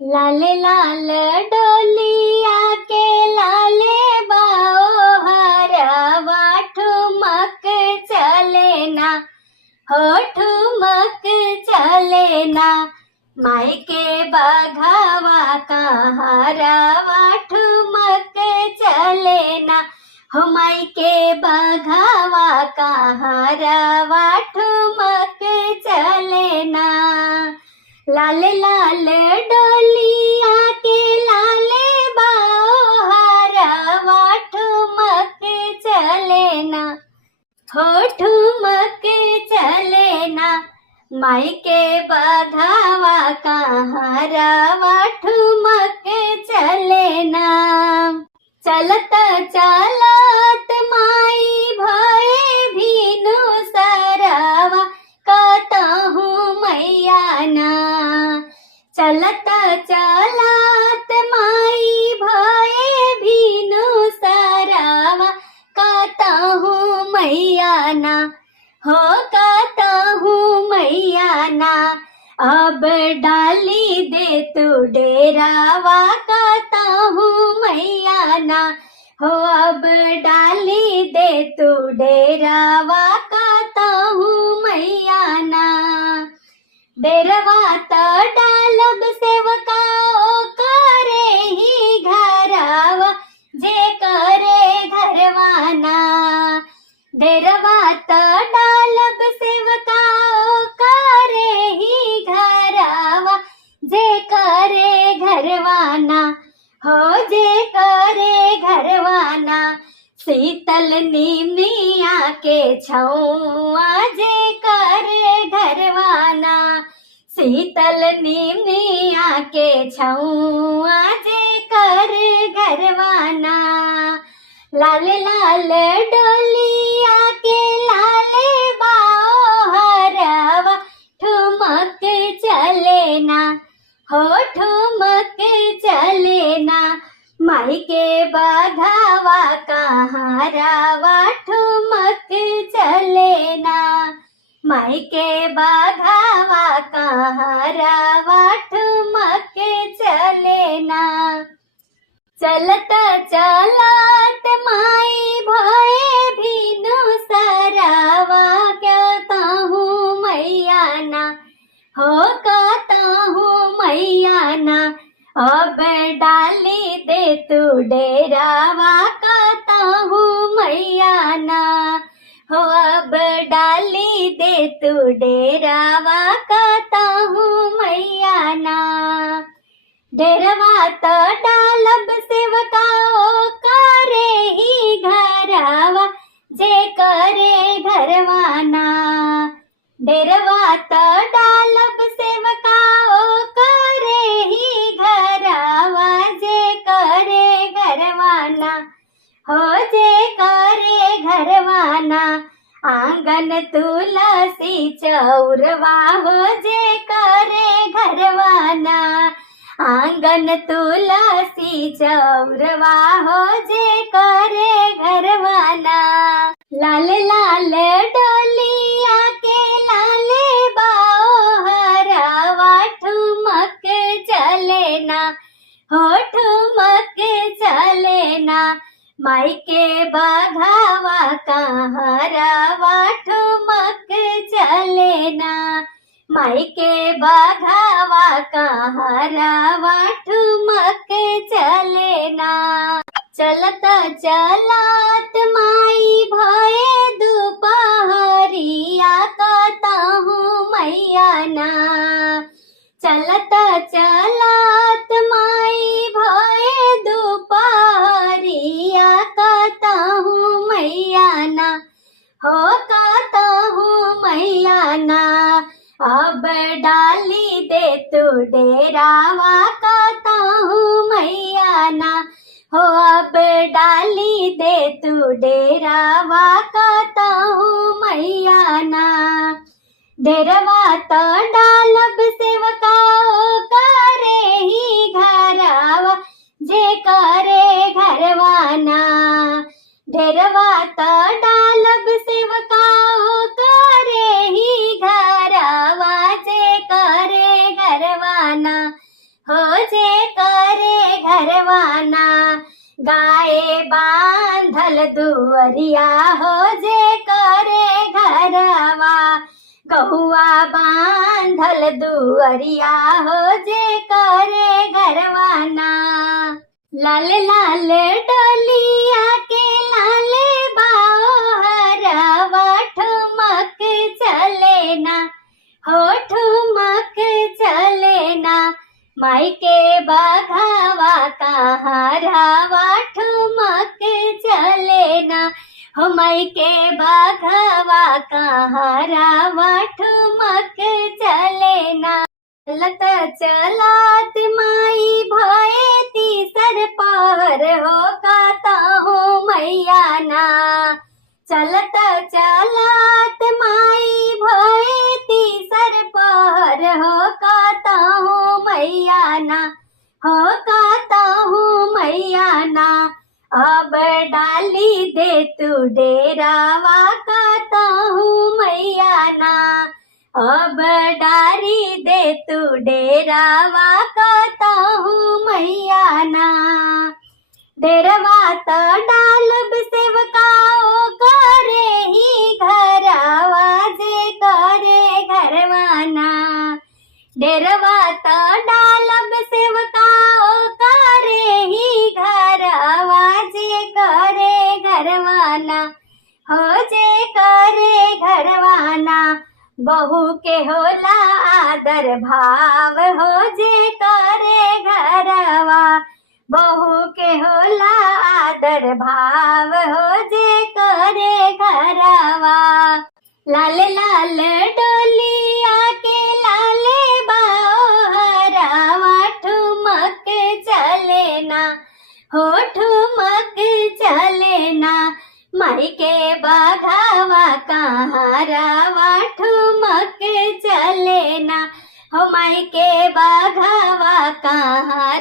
लाले लाल डोलिया के लाले बाओ हरवा ठुमक चले ना, हो ठुमक चले ना। मायके बघावा का हरवा ठुमक चले ना, हो मायके बघावा का हरवा ठुमक चले ना। लाल लाल डोलिया के लाले बाओ हरवा ठुमक चले ना, हो ठुमक चले ना। मायके बघावा का हरवा ठुमक चले ना। चलत चलत माई भये भीनु सरवा कतहु मैया ना। चलत चलत माई भये भीनु सरवा कतहु मैया ना, हो कतहु मैया ना। अब डाली दे तू डेरावा कतहु मैया ना, हो अब डाली दे तू डेरावा कतहु मैया ना। डेरवा त डालब सेवका ओ करे ही घरावा, जे करे घरवाना। डेरवा त डालब सेवका ओ करे ही घरावा, जे करे घरवाना, हो जे करे घरवाना। शीतल नीमिया के छौआ जे करे घरवाना, शीतल नीमिया के छौआ जे करे घरवाना। लाल लाल डोलिया के लाले बाओ हरवा ठुमक चले ना, हो ठुमक चले ना। मायके बघावा का हरवा ठुमक चले ना, मायके बघावा का हरवा ठुमक चले ना। चलत चलत माई भये भीनु सरवा कतहु मैया ना, हो कतहु मैया ना। अब डाली दे तू डेरावा कतहु मैया ना, हो अब डाली दे तू डेरावा कतहु मैया ना। डेरवा त डालब सेवका ओ करे ही घरावा, जे करे घरवाना। डेरवा त डालब सेवका ओ करे ही घरावा, जे करे घरवाना, हो जे करे घरवाना। आंगन तुलसी चौरवा, हो जे करे घरवाना। आंगन तुलसी चौरवा, हो जे करे घरवाना। लाल लाल डोलिया के लाले बाओ हरवा ठुमक चले ना, हो ठुमक चले ना। मायके बघावा का हरवा ठुमक चले ना, मायके बघावा का हरवा ठुमक चले ना। चलत चलत माई भये दुपहरिया कतहु मैया ना। चलत चलत माई भये दुपहरिया कतहु मैया ना, हो कतहु मैया ना। अब डाली दे तू डेरावा कतहु मैया ना, हो अब डाली दे तू डेरावा कतहु मैया ना। डेरवा त डालब सेवका ओ करे ही घरावा, जे करे घरवाना। डेरवा त डालब सेवका ओ करे ही घरावा, जे करे घरवाना, हो जे घरवाना। गाये बांधल दुअरिया हो जे करे घरवा। गहुआ बांधल दुअरिया हो जे करे घरवाना। लाल लाल डोलिया के लाल बाओ हरवा ठुमक चलेना हो ठुमक चलेना। माई के बघावा कहाँ रावा ठुमक चलेना हो माई के बघावा कहाँ रावा ठुमक चलेना। चलत चलात माई भये तीसर पहर हो काता हूँ मैया ना। चलत चलात माई भये तीसर पहर हो काता हूँ मैया ना हो काता हूँ मैया ना। अब डाली दे तू डेरावा काता हूँ मैया ना। अब डारी दे तू डेरावा काता हूँ मैया ना। डेरवा तो डालब सेवकाओ करे ही घरवा जे करे घरवाना। डेरवा तो डालब सेवकाओ करे ही घरवा जे करे घरवाना हो जे करे घरवाना। बहू के होला आदर भाव हो जे करे घरवा। बहू के होला आदर भाव हो जे करे घरवा। लाल लाल डोलिया के लाल बाओ हरवा ठुमक चलेना हो ठुमक चलेना। माई के बघावा कहाँ रावा ठुमक चलेना हो माई के बघावा कहाँ